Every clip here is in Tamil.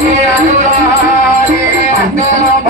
I'm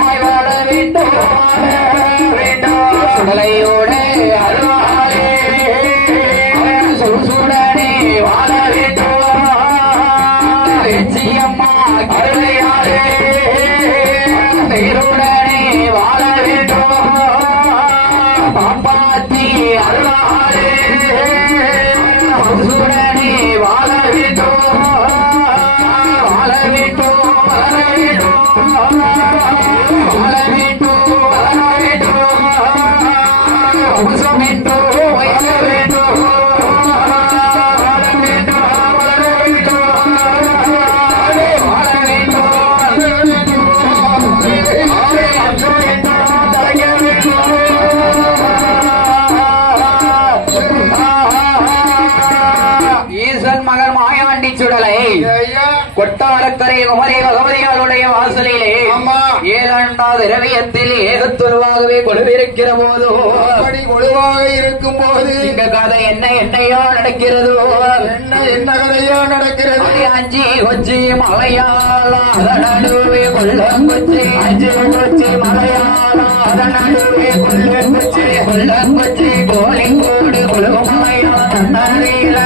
கொழுவிருக்கிற போதோ அப்படி ஒளிவாக இருக்கும் போது இந்த கதை என்ன என்னையோ நடக்கிறதோ? என்ன என்ன கதையோ நடக்கிறது? அஞ்சி கொச்சி மலையாளா நடுவே கொல்லங்குச்சி அஞ்சு கொச்சி மலையாளா நடுவே கோழிங்கோடு கொழுமலையா தன்னீர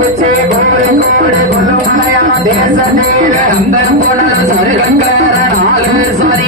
கொச்சி கோழிங்கோடு கொழுமலையா தேச நீர அந்த நாலு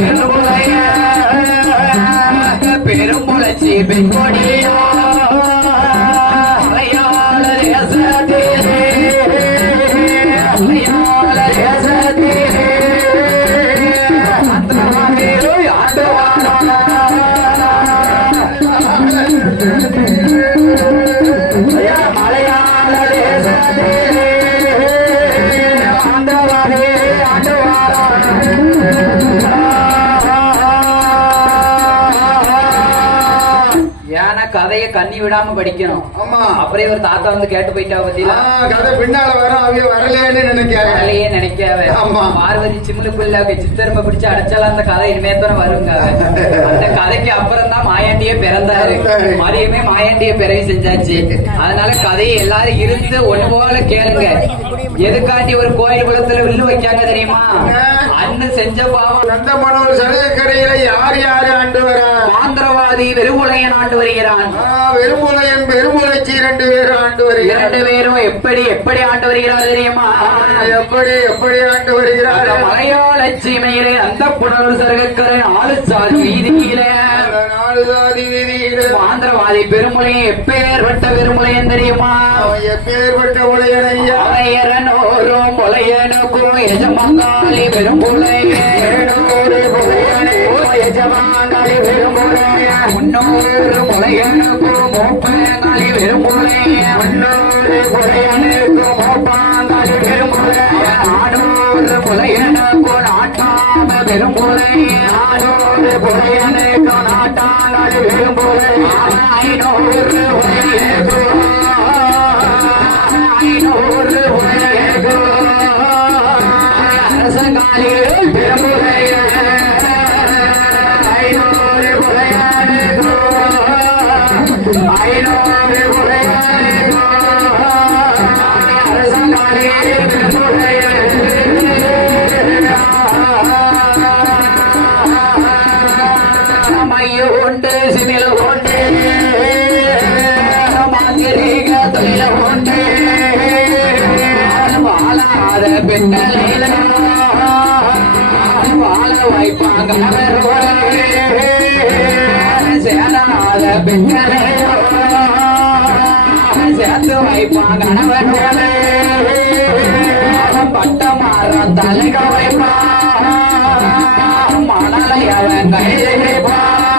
மாத்திரமாதி பெருமுளைய பெருமுளைச்சி கதைய கண்ணி விடாம படிக்கணும். ஆமா. அப்புறம் ஒரு தாத்தா வந்து கேட்டு போயிட்டா பத்தியா கதை பின்னால வரும் அவங்க வரலேன்னு நினைக்கிறேன் கதையே நினைக்காத. ஆமா. பார்வதி சிம்லுக்குள்ள சித்தரம்ப பிடிச்சு அடைச்சாலும் அந்த கதை இனிமே தானே வருங்க அந்த கதைக்கு அப்புறம் தான் மாயாண்டியே பிறந்தாரு பிறந்தாரு. மதியமே மாயாண்டிய பிறவி செஞ்சாச்சு. அதனால கதையை எல்லாரும் இருந்து ஒண்ணு போல கேளுங்க. எதுக்காண்டி ஒரு கோயில் குளத்துல வில்லு வைக்காங்க தெரியுமா? அண்ணன் செஞ்ச பாவம் நந்தமனோர் சதகரையில யார் யார் ஆண்டு வரா? ஆந்திரவாதி வெறுமுலையன் ஆண்டு வருகிறான். வெறுமுலையன் பெருமுலைச்சி இரண்டு பேர் ஆண்டு வருகிறார். இரண்டு பேரும் எப்படி எப்படி ஆண்டு வருகிறார் தெரியுமா? எப்படி எப்படி ஆண்டு வருகிறார்? மலையாள சீமையிலே அந்த புனல் சருகக்கரை ஆளு சாதி வீதியிலே. ஆந்திரவாதி பெருமுலையை எப்பேற்பட்ட பெருமுலையன் தெரியுமா? எப்பேற்பட்ட உடையனையா மலையரனோரும் முலையனுக்கும் எஜமாங்காளி பெரும்புலையே நூறு புலையனுக்கும் எஜமாங்காளி மூப்பங்காளி மூப்பாங்காளி நானூறு புலையனுக்கும் நாட்டாம பெரும்புலையே நானூறு புலையனுக்கும் நாட்டாங்காளி பெரும்புலையே ஐநூறு புலையனுக்கும் ஐநூறு உலகோ அரசங்காலில் பெருமுறைய ஐநூறு உலகோ ஐநூறு உலகோ அரசங்காலில் பெருமுறைய உண்டு சிமில உண்டு. மாந்திரிக தொழில உண்டு. வாழாத பெண்கள் வாழ வைப்பாங்க சேராத பெண்கள் சேர்த்து வைப்பாங்க பட்ட மாற தலைக வைப்பான் மணலை அவன் கையிலிருப்பான்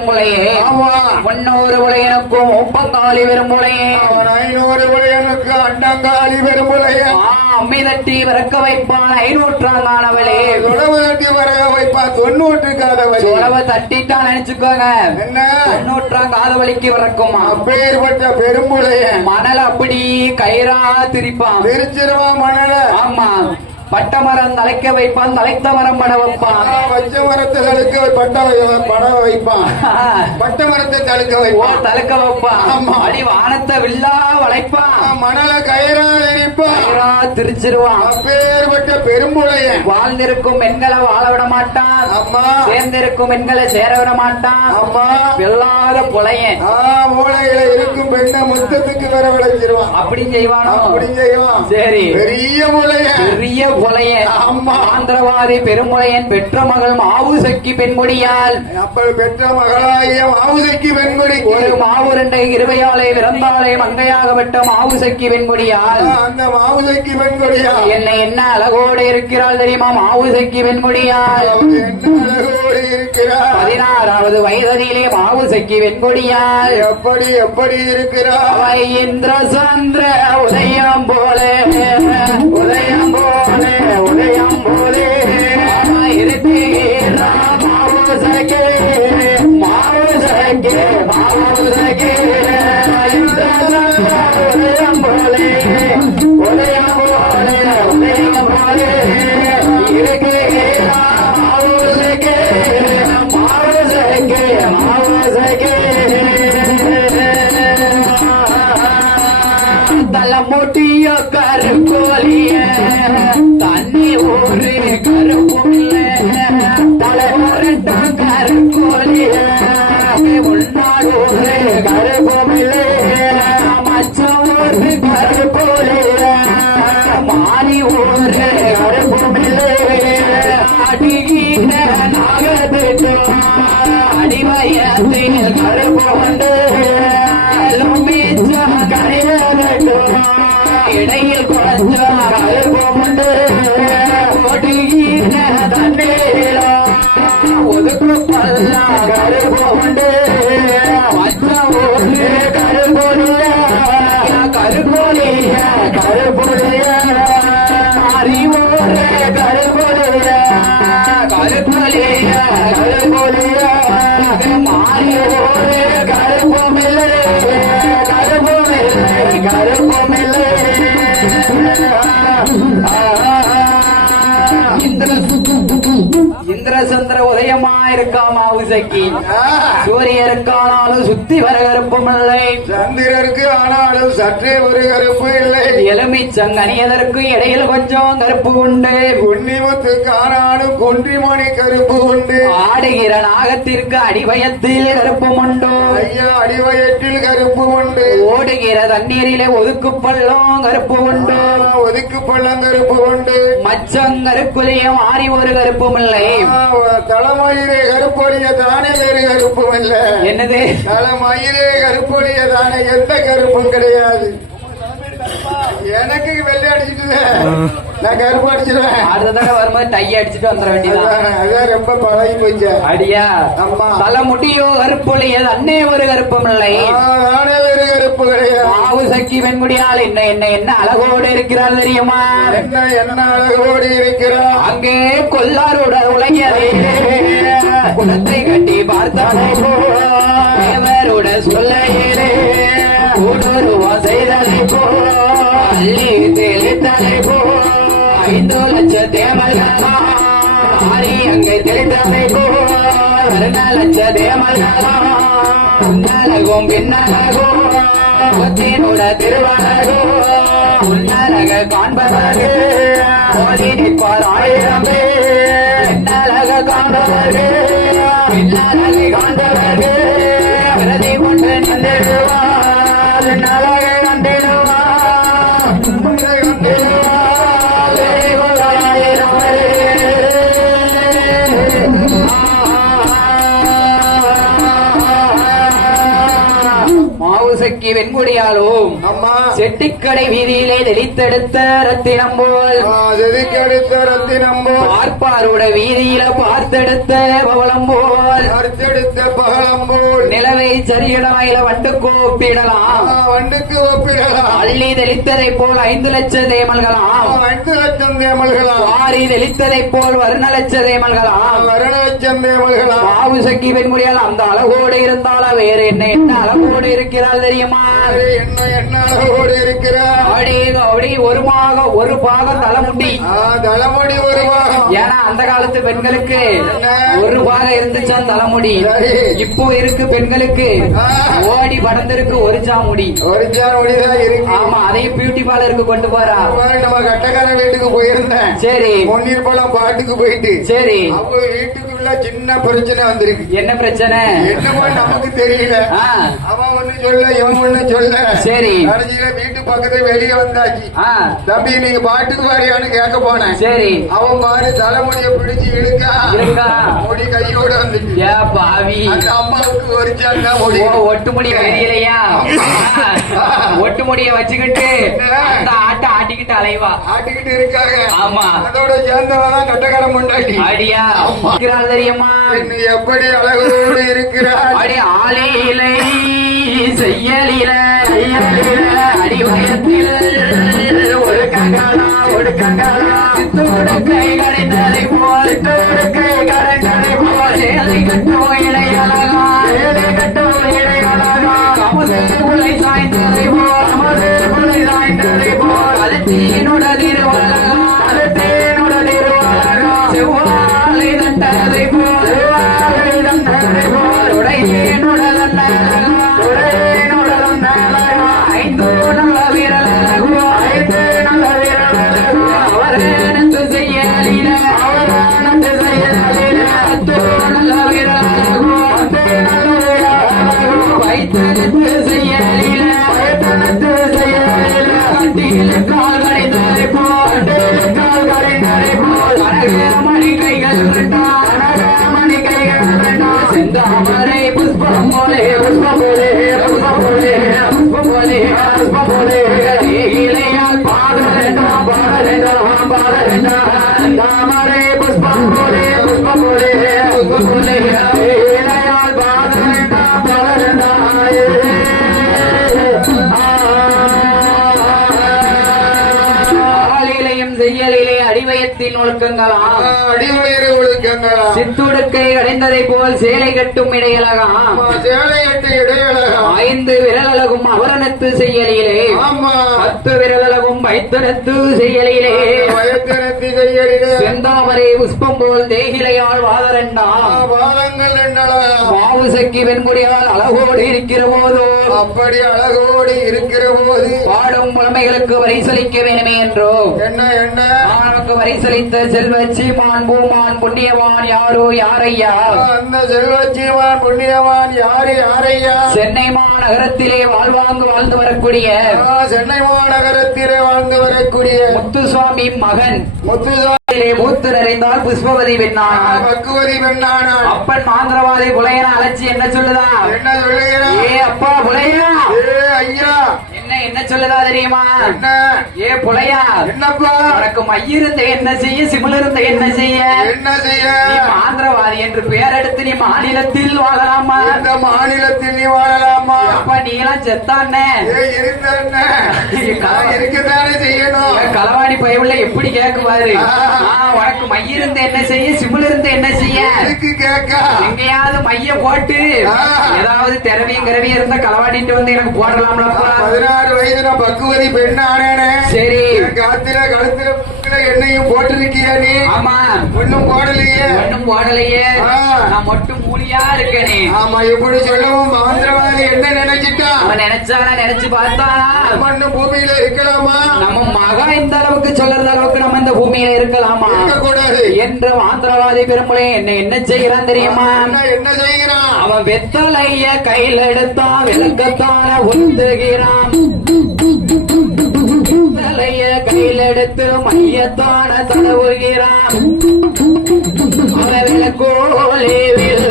விரும்புலையே. முன்னூறு உலையனுக்கும் ஒப்பங்காலி விரும்புலையே ஐநூறு விளையனுக்கு அண்டங்காலி பெருமுலைய அம்மி தட்டி விறக்க வைப்பான் ஐநூற்றாங்கானவளே உணவு தட்டி வர வைப்பா தொண்ணூற்றுக்காத வழி உழவை தட்டிட்டா நினைச்சுக்கோங்க. என்ன? தொண்ணூற்றாம் காதவழிக்கு விறக்குமா? அப்பேற்பட்ட பெரும்புலைய. மணல் அப்படி கயிறா திரிப்பான். திருச்சிருவா மணல. ஆமா. பட்ட மரம் தலைக்க வைப்பான் தலைத்த மரம் பட வைப்பான். வச்ச மரத்துகளுக்கு பட்ட பட வைப்பான். பட்ட மரத்தை தடுக்க வைப்பான். தலக்க வைப்பான். ஆமா. அடி வானத்தை வில்லா வளைப்பான். மணல கயிறா எரிப்பான். திரிச்சிருவான். அப்பேற்பட்ட பெரும்புலைய வாழ்ந்திருக்கும் பெண்களை வாழ விட மாட்டான். அம்மா. சேர்ந்திருக்கும் பெண்களை சேர விட மாட்டான். அம்மா. வெல்லாத புலையன். ஆ மூளையில இருக்கும் பெண்ணை முத்தத்துக்கு வர விளைச்சிருவான் அப்படி செய்வானோ? அப்படி செய்வான். சரி. பெரிய முளைய பெரிய ஆமா. ஆந்திரவாதி பெருமுளையன் பெற்ற மகள் மாவு சக்கி பெண்முடியால் அப்ப பெற்ற மகளாகிய மாவுதைக்கு பெண்குடிக்கு ஒரு மாவுருண்டை இருவையாலே விறந்தாலே மங்கையாக விட்ட மாவு சக்கி பெண்முடியால் அந்த மாவுதைக்கு பெண்குடியா என்னை என்ன அழகோடு இருக்கிறாள் தெரியுமா மாவு சக்கி இருக்கிறார் பதினாறாவது வயதிலே மாவு சக்கி வெண்கொடியால் எப்படி எப்படி இருக்கிறார் அவை இந்திர சந்திர உதயம் போல உதயம் போல. உதயம் போலே இருக்கிறா மாவு சக்கே மாவு சக்கே தலைமுட்டிய கருக்கோலிய தண்ணி ஊரு கருப்புமில்ல தலைமுறை கருக்கோலிய உள்நாடு ஊரு கருப்புமில்ல மச்சம் ஊரு கருக்கோலிய மாறி ஊரு கருப்புமில்ல அடிகிற நாகத்துக்கு அடிவயத்தில் கரு இடையில் இந்திரசந்திர உதயமா இருக்காமா உசக்கி? சூரிய இருக்கானாலும் சுத்தி வர கருப்பமில்லை. சந்திரருக்கு ஆனாலும் சற்றே ஒரு கருப்பு இல்லை. எலுமிச்சங் அணியதற்கு இடையில் கொஞ்சம் கருப்பு உண்டு. குன்னிமுத்துக்கு ஆனாலும் குன்றிமணி கருப்பு உண்டு. ஆடுகிற நாகத்திற்கு அடிவயத்தில் கருப்பம் உண்டோ ஐயா அடிவயற்றில் கருப்பு உண்டு ஓடுகிற தண்ணீரிலே ஒதுக்கு பள்ளம் கருப்பு உண்டு ஒதுக்கு பள்ளம் கருப்பு உண்டு மச்சங்கருக்குரிய மாறி ஒரு கருப்பும் இல்லை ஆ, தலைமயிரே கருப்பொழிய தானே வேறு கருப்பும் இல்ல என்னது? தலைமயிரே கருப்பொழிய தானே எந்த கருப்பும் கிடையாது. எனக்கு வெள்ளை அடிச்சுட்டு நான் கருப்பு அடிச்சிருவேன். அடுத்த தடவை வரும்போது டை அடிச்சுட்டு வந்துட வேண்டியதான் அதான், ரொம்ப பழகி போச்சு. அடியா? ஆமா. தலை முடியோ கருப்புலையது அன்னே ஒரு கருப்பம் இல்லை நானே வேறு கருப்பு கிடையாது. மாவு சக்கி வெண்முடியால் என்ன என்ன என்ன அழகோடு இருக்கிறார் தெரியுமா? என்ன என்ன அழகோடு இருக்கிறார்? அங்கே கொல்லாரோட உலகியதே குளத்தை கட்டி பார்த்தாலே ஊடுருவா செய்தலை போ அள்ளி தெளித்தலை போ ஐந்து லட்ச தேவர்களா ஆரி அங்கே தெளித்தலை போ வருண லட்ச தேவர்களா உன்னலகும் பின்னலகோ புத்தினோட உன்னலக காண்பதாக ஓடி நிற்பார் ஆயிரம் பேர். காண்பதாக மாவுசக்கி வெண்குடியாலும் அம்மா. செட்டிக்கடை வீதியிலே தெளித்தெடுத்த ரத்தினம் போல் செதுக்கெடுத்த ரத்தினம் போல். பார்ப்பாரோட வீதியில பார்த்தெடுத்த பவளம் போல் அறுத்தெடுத்த பகலம் போல். நிலவை சரியடமையில வண்டு கோப்பிடலாம் வண்டுக்கு ஒப்பிடலாம். அள்ளி தெளித்ததை போல் ஐந்து லட்ச தேமல்களாம். ஐந்து லட்சம் தேமல்களாம். வாரி தெளித்ததை போல் வருண லட்ச தேமல்களாம். வரண லட்சம் தேமல்களாம். மாவுசக்கி வெண்குடியால் அந்த அளவோடு இருந்தாலும் வேற என்ன என்ன அளவோடு இருக்கிறாள் தெரியுமா? என்ன என்ன அளவோடு இருக்கிறார் அப்படி அப்படி ஒரு பாகம் ஒரு பாகம் தலைமுடி. தலைமுடி ஒரு பாகம். ஏன்னா அந்த காலத்து பெண்களுக்கு? ஒரு பாகம் இருந்துச்சான் தலைமுடி. இப்போ இருக்கு பெண்களுக்கு. ஓடி படந்திருக்கு ஒரு சாமுடி. ஒரு முடிதான் இருக்கு. ஆமா அதையும் பியூட்டி பார்லருக்கு கொண்டு போறா. நம்ம கட்டக்காரன் வீட்டுக்கு போயிருந்தேன். சரி. பொன்னீர் பழம் பாட்டுக்கு போயிட்டு. சரி. அவங்க வீட்டுக்குள்ள சின்ன பிரச்சனை வந்திருக்கு. என்ன பிரச்சனை? என்னமோ நமக்கு தெரியல. அவன் ஒண்ணு சொல்ல இவன் ஒண்ணு சொல்ல சரி. கடைசியில வீட்டு பக்கத்துல வெளியே வந்தாச்சு. தம்பி நீங்க பாட்டுக்கு வாரியான்னு கேட்க போனேன். சரி. அவன் பாரு தலைமுடிய பிடிச்சு இழுக்கா. முடி கையோட வந்துச்சு. பாவி. அந்த அம்மாவுக்கு ஒரு சாண்டா முடி. ஒட்டு முடிய தெரியலையா ஒட்டு முடிய வச்சுக்கிட்டு அந்த ஆட்ட ஆட்டிக்கிட்டு அலைவா? ஆட்டிக்கிட்டு இருக்காங்க. ஆமா. அதோட சேர்ந்தவன் தான் கட்டக்காரன் முண்டாட்டி அடியா. தெரியுமா? எப்படி அழகோடு இருக்கிறாய்? அடி ஆலையிலை செய்யலில செய்யலில அடிவயத்தில். ஒழுக்கங்களா? சித்துடுக்கை அடைந்ததை போல் சேலை கட்டும் இடையலகாம் சேலையட்டு இடையழகா? ஐந்து விரலழகும் அவரணத்து செய்யலிலே. ஆமா. பத்து விரலழகும் வைத்தனத்து செய்யலிலே. வயத்தினத்தி கையடிலே செந்தாமரை புஷ்பம் போல் தேகிலையால் வாதரண்டாம் பாதங்கள் என்னழகா மாவு சக்கி வெண்குடியால் அழகோடு இருக்கிற போதோ? அப்படி அழகோடு இருக்கிற போது பாடும் புலமைகளுக்கு வரிசலிக்க வேணுமே என்றோ? என்ன என்ன? அவனுக்கு வரிசலித்த செல்வ சீமான் பூமான் புண்ணியவான் யாரோ யாரையா? அந்த செல்வச்சீவான் புண்ணியவான் யாரு யாரையா? சென்னை மாநகரத்திலே வாழ்வாங்கு வாழ்ந்து வரக்கூடிய சென்னை மாநகரத்திலே வாழ்ந்து வரக்கூடிய முத்துசுவாமி மகன். முத்துசாமி மூத்து நிறைந்தால் புஷ்பவதி பெண்ணானார். பக்குவதி பெண்ணானான் அப்பன் மாந்திரவாதி புலையன அழைச்சி என்ன சொல்லுதா? என்ன சொல்லுகிறான் ஏ அப்பா புலையா ஏ ஐயா. சொல்லுதா தெரியுமா? ஏ புலையா என்னப்பா உனக்கு மையிருந்த என்ன செய்ய சிமிழிருந்த என்ன செய்ய? என்ன செய்ய? நீ மாந்திரவாதி என்று பெயரெடுத்து நீ மாநிலத்தில் வாழலாமா? இந்த மாநிலத்தில் நீ வாழலாமா? அப்பா நீ எல்லாம் செத்தானே இருந்த இருக்கத்தானே செய்யணும். களவாடி பயவுள்ள எப்படி கேக்குவாரு? உனக்கு மையிருந்த என்ன செய்ய சிமிழிருந்த என்ன செய்ய? கேட்க? எங்கேயாவது மைய போட்டு. ஏதாவது திறவியும் கிரவியும் இருந்தா களவாடிட்டு வந்து எனக்கு போடலாம்லப்பா பதினாறு வயதுல பக்குவதி பெண்ணானேனே சரி. காத்துல கழுத்துல மூக்குல எண்ணெயும் போட்டிருக்கியா நீ. ஆமா. ஒண்ணும் போடலையே. ஒண்ணும் போடலையே. நான் மட்டும் மூலியா இருக்கேனே. ஆமா எப்படி சொல்லவும் மந்திரவாதி என்ன நினைச்சிட்டான் அவன் நினைச்சானா நினைச்சு பார்த்தானா மண்ணு பூமியில இருக்கலாமா? நம்ம மகன் இந்த அளவுக்கு சொல்றது அளவுக்கு நம்ம இந்த பூமியில இருக்கலாமா? இருக்கக்கூடாது. என்ற ஆந்திரவாதி பெருமுறை என்ன என்ன செய்யறான் தெரியுமா? என்ன செய்கிறான்? அவன் வெத்தலைய கையில் எடுத்தான் விளக்கத்தான உந்துகிறான். தலைய கையில் எடுத்து மையத்தான தடவுகிறான் அவன் விளக்கோலே வில்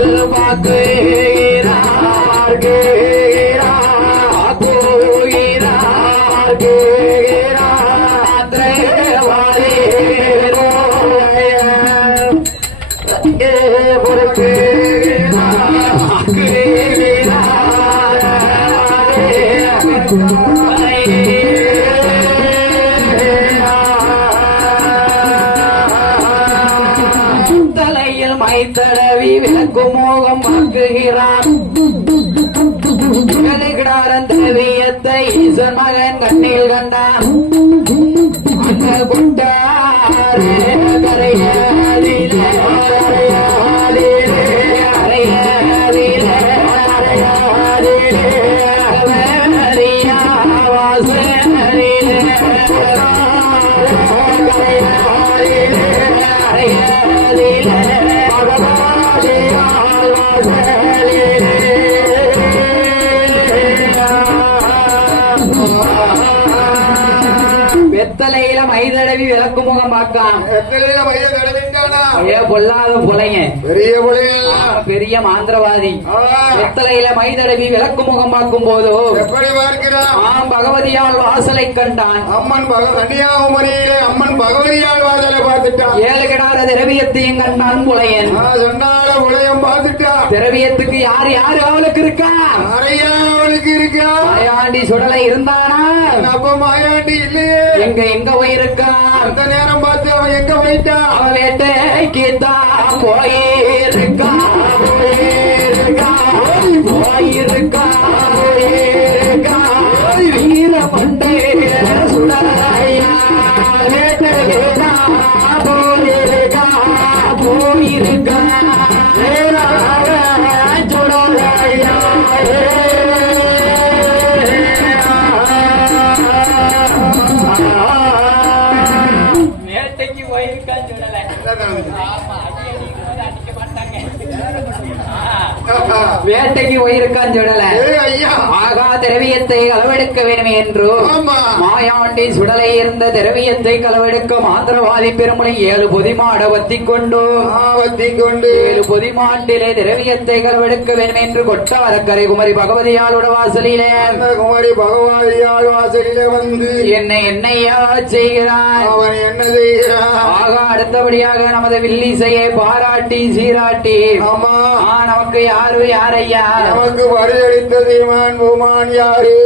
மைத்தடவி விளக்கு மோகம் ஆக்குகிறான் விலகிடாரன் தேவியத்தை ஈசன் மகன் கண்ணில் கண்டான் அந்த குட்டாரே la மைதடவி விளக்கு முகம் பார்க்கான் எத்தனையில வய தடவிட்டானா ஏ பொல்லாத புலைங்க. பெரிய புள்ளையா பெரிய மாந்திரவாதி. ஆ, வெத்தலையில மைதடவி விளக்கு முகம் பார்க்கும் போது எப்படி பார்க்கிறான்? ஆம் பகவதியால் வாசலை கண்டான். அம்மன் கன்னியாகுமரியிலே அம்மன் பகவதியால் வாசலை பார்த்துட்டான். ஏழு கிடார திரவியத்தையும் கண்டான் புலையன். சொன்னால உலகம் பார்த்துட்டான். திரவியத்துக்கு யார் யாரு அவளுக்கு இருக்கா? நிறையா அவளுக்கு இருக்கா? மாயாண்டி சுடலை இருந்தானா? அப்ப மாயாண்டி இல்லையே. எங்க எங்க போயிருக்கா அந்த நேரம் பார்த்து அவன் எங்க போயிட்டா? அவன் வேட்டைக்கு தான் போயிருக்கா. வேட்டைக்கு போயிருக்கான்னு சொல்லல. ஐயா. திரவியத்தை களவெடுக்க வேண்டுமே என்று. மாயாண்டி சுடலை இருந்த திரவியத்தை களவெடுக்க மாந்திரவாதி பெருமுனை ஏழு பொதிமாட வத்தி கொண்டு ஏழு பொதிமாண்டிலே திரவியத்தை களவெடுக்க வேண்டும் என்று கொட்டாரக்கரை குமரி பகவதியாளோட வாசலிலே. குமரி பகவானியால் வாசலிலே வந்து. என்னை என்னையா செய்கிறான் அவன் என்ன செய்கிறான்? ஆக அடுத்தபடியாக நமது வில்லிசையை பாராட்டி சீராட்டி. ஆமா. நமக்கு யாரு யாரையா? நமக்கு பரிசளித்த தீமான் பூமான் யாரு